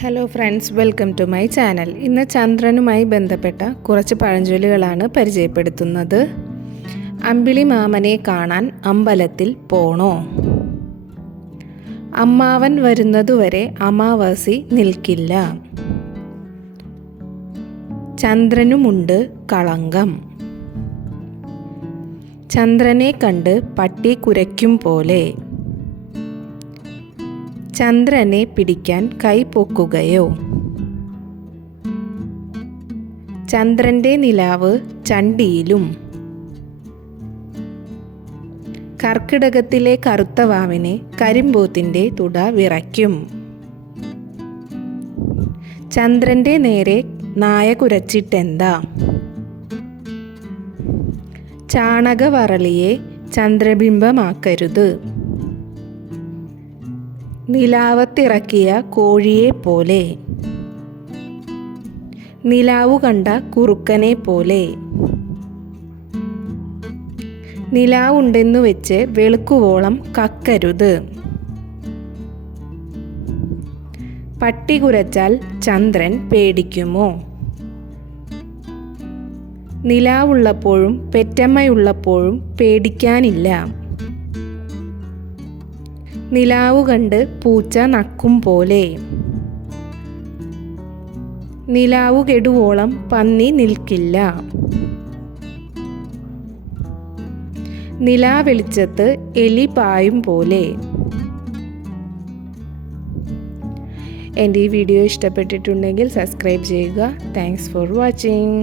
Hello friends, welcome to my channel. ഇന്ന് ചന്ദ്രനുമായി ബന്ധപ്പെട്ട കുറച്ച് പഴഞ്ചൊല്ലുകളാണ് പരിചയപ്പെടുത്തുന്നത്. അമ്പിളി മാമനെ കാണാൻ അമ്പലത്തിൽ പോണോ? അമ്മാവൻ വരുന്നതുവരെ അമാവാസി നിൽക്കില്ല. ചന്ദ്രനുമുണ്ട് കളങ്കം. ചന്ദ്രനെ കണ്ട് പട്ടി കുരയ്ക്കും പോലെ. ചന്ദ്രനെ പിടിക്കാൻ കൈ പൊക്കുകയോ? ചന്ദ്രൻ്റെ നിലാവ് ചണ്ടിയിലും. കർക്കിടകത്തിലെ കറുത്ത വാവിനെ കരിമ്പോത്തിൻ്റെ തുട വിറയ്ക്കും. ചന്ദ്രൻ്റെ നേരെ നായ കുരച്ചിട്ടെന്താ? ചാണകവറളിയെ ചന്ദ്രബിംബമാക്കരുത്. നിലാവത്തിറക്കിയ കോഴിയെ പോലെ. നിലാവു കണ്ട കുറുക്കനെ പോലെ. നിലാവുണ്ടെന്നു വെച്ച് വെളുക്കുവോളം കക്കരുത്. പട്ടി കുരച്ചാൽ ചന്ദ്രൻ പേടിക്കുമോ? നിലാവുള്ളപ്പോഴും പെറ്റമ്മയുള്ളപ്പോഴും പേടിക്കാനില്ല. നിലാവു കണ്ട് പൂച്ച നക്കും പോലെ. നിലാവു കെടുവോളം പന്നി നിൽക്കില്ല. നിലാവെളിച്ചത്ത് എലി പായും പോലെ. എൻ്റെ ഈ വീഡിയോ ഇഷ്ടപ്പെട്ടിട്ടുണ്ടെങ്കിൽ സബ്സ്ക്രൈബ് ചെയ്യുക. Thanks for watching.